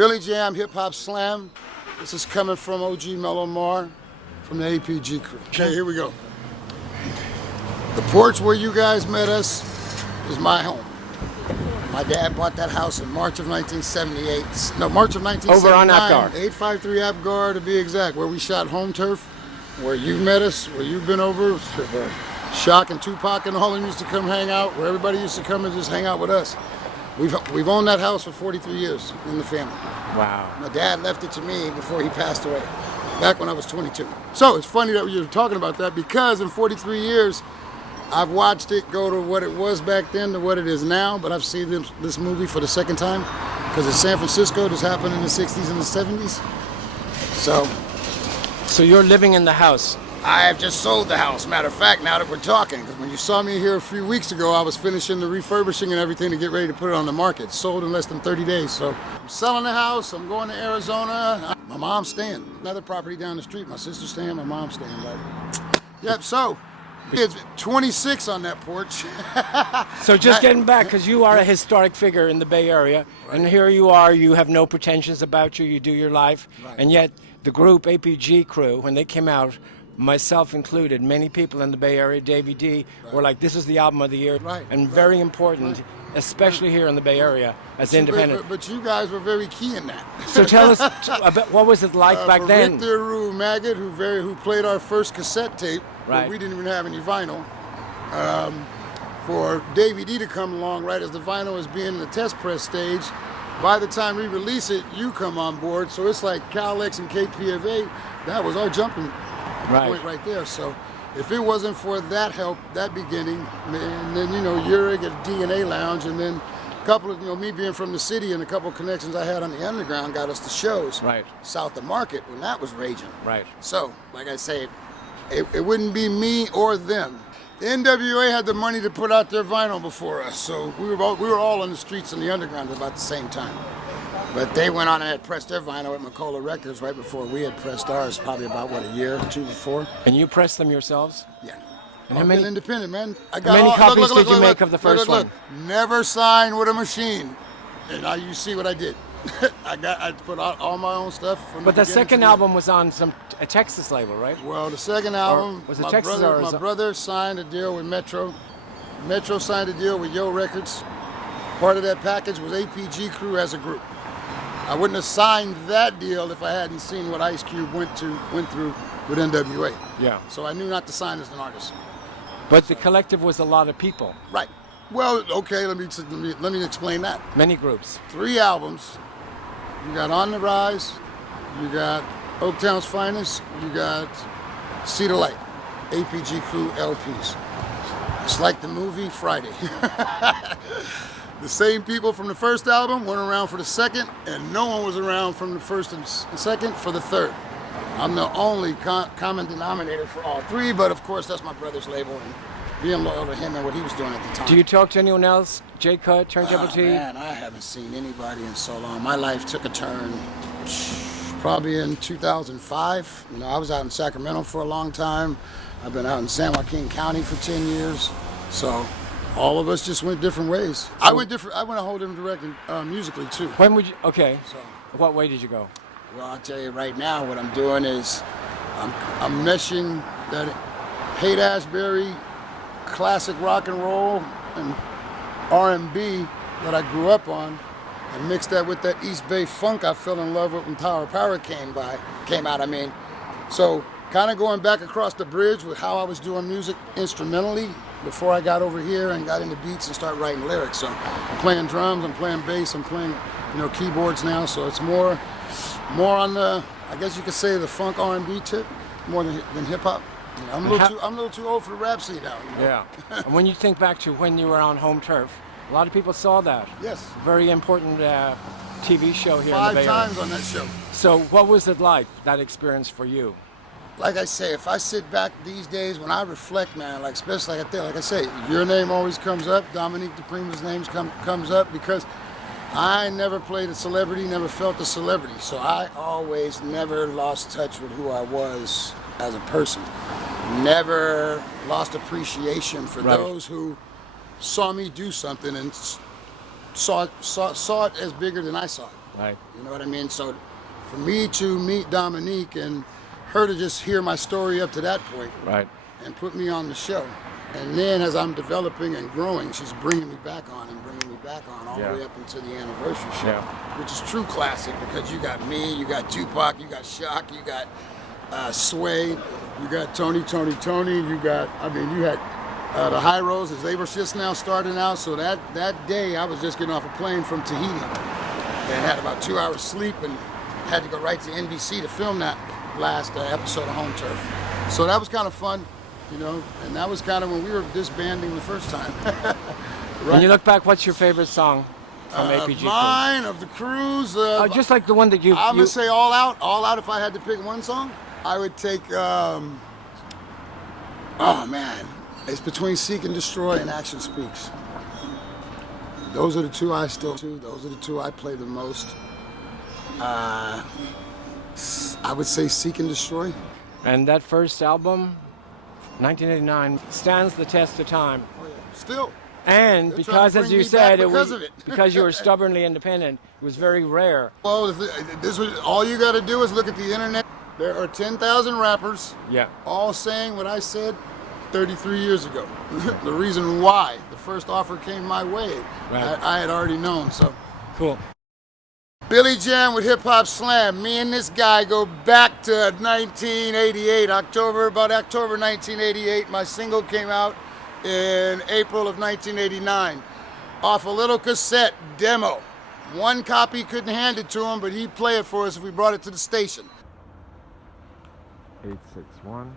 Billy Jam, HipHopSlam. This is coming from OG Mello Mar from the A.P.G crew. Okay, here we go. The porch where you guys met us is my home. My dad bought that house in March of 1978. No, March of 1979. Over on Apgar. 853 Apgar to be exact, where we shot Home Turf, where you met us, where you've been over. Shock and Tupac and all of them used to come hang out, where everybody used to come and just hang out with us. We've owned that house for 43 years in the family. Wow. My dad left it to me before he passed away, back when I was 22. So it's funny that you're talking about that, because in 43 years, I've watched it go to what it was back then to what it is now, but I've seen this movie for the second time, because in San Francisco, this happened in the 60s and the 70s. So you're living in the house? I have just sold the house, matter of fact, now that we're talking, because when you saw me here a few weeks ago, I was finishing the refurbishing and everything to get ready to put it on the market. Sold in less than 30 days, so I'm selling the house, I'm going to Arizona. My mom's staying, another property down the street, my sister's staying, my mom's staying. Yep, so it's 26 on that porch. So just getting back, because you are a historic figure in the Bay Area, right. And here you are, you have no pretensions about you, you do your life, right. And yet the group A.P.G crew, when they came out, myself included, many people in the Bay Area, Davey D, right. Were like, this is the album of the year, right. And very important, right. Especially here in the Bay Area, as independent. But you guys were very key in that. So tell us about what was it like back then? Rick Theroux Maggot, who played our first cassette tape, right. We didn't even have any vinyl. For Davey D to come along right as the vinyl was being in the test press stage. By the time we release it, you come on board. So it's like Cal-X and KPFA, that was our jumping point right there. So if it wasn't for that help, that beginning, and then, Eurig at DNA Lounge, and then a couple of, me being from the city and a couple of connections I had on the underground got us to shows. Right. South of Market when that was raging. Right. So, like I say, it wouldn't be me or them. The NWA had the money to put out their vinyl before us, so we were all on the streets in the underground at about the same time. But they went on and had pressed their vinyl at Macola Records right before we had pressed ours, probably about, a year or two before. And you pressed them yourselves? Yeah. And I've been independent, man. How many copies did you make of the first one? Never signed with a machine. And now you see what I did. I put out all my own stuff. But the second album was on a Texas label, right? Well, the second album, was it Texas my brother signed a deal with Metro. Metro signed a deal with Yo Records. Part of that package was A.P.G crew as a group. I wouldn't have signed that deal if I hadn't seen what Ice Cube went through with NWA. Yeah. So I knew not to sign as an artist. But the collective was a lot of people. Right. Well, okay, let me explain that. Many groups. 3 albums. You got On the Rise, you got Oaktown's Finest, you got Cedar Light, A.P.G crew LPs. It's like the movie Friday. The same people from the first album weren't around for the second, and no one was around from the first and second for the third. I'm the only common denominator for all 3, but of course that's my brother's label, and being loyal to him and what he was doing at the time. Do you talk to anyone else? J. Cutt, Turntable T? Man, I haven't seen anybody in so long. My life took a turn probably in 2005. I was out in Sacramento for a long time. I've been out in San Joaquin County for 10 years. So all of us just went different ways. So, I went a whole different direction musically too. When would you? Okay. So what way did you go? Well, I'll tell you right now. What I'm doing is I'm meshing that Haight-Ashbury classic rock and roll and R&B that I grew up on, and mixed that with that East Bay funk I fell in love with when Tower of Power came out. So kind of going back across the bridge with how I was doing music instrumentally before I got over here and got into beats and started writing lyrics. So I'm playing drums, I'm playing bass, I'm playing keyboards now. So it's more on the, I guess you could say, the funk R&B tip more than hip hop. I'm a little too old for the rap scene now. Yeah. And when you think back to when you were on Home Turf, a lot of people saw that. Yes. Very important TV show here in the Bay Area. 5 times on that show. So what was it like, that experience for you? Like I say, if I sit back these days, when I reflect, man, especially like I say, your name always comes up, Dominique DePrima's name comes up, because I never played a celebrity, never felt a celebrity. So I always never lost touch with who I was as a person. Never lost appreciation for those who saw me do something and saw it as bigger than I saw it. Right. You know what I mean? So for me to meet Dominique and her to just hear my story up to that point Right. and put me on the show. And then as I'm developing and growing, she's bringing me back on and bringing me back on all Yeah. the way up until the anniversary show, Yeah. which is true classic because you got me, you got Tupac, you got Shock, you got Sway, you got Tony, you got, you had the High Roses. They were just now starting out, so that day I was just getting off a plane from Tahiti and had about 2 hours sleep and had to go right to NBC to film that last episode of Home Turf. So that was kind of fun, you know, and that was kind of when we were disbanding the first time. Right? When you look back, what's your favorite song from A.P.G? Mine, of the Cruise. Just like the one that you... I'm going to say All Out. All Out, if I had to pick one song, I would take, oh man, it's between Seek and Destroy and Action Speaks. Those are the two I still do. Those are the two I play the most. I would say Seek and Destroy. And that first album, 1989, stands the test of time. Oh, yeah. Still. And They're because, trying as to you bring me back said, because of it. because you were stubbornly independent, it was very rare. Well, this was all you got to do is look at the internet. There are 10,000 rappers, Yeah. all saying what I said 33 years ago. The reason why the first offer came my way, Right. I had already known. So, Cool. Billy Jam with HipHopSlam. Me and this guy go back to 1988, about October 1988. My single came out in April of 1989 off a little cassette demo. One copy, couldn't hand it to him, but he'd play it for us if we brought it to the station. 861-853.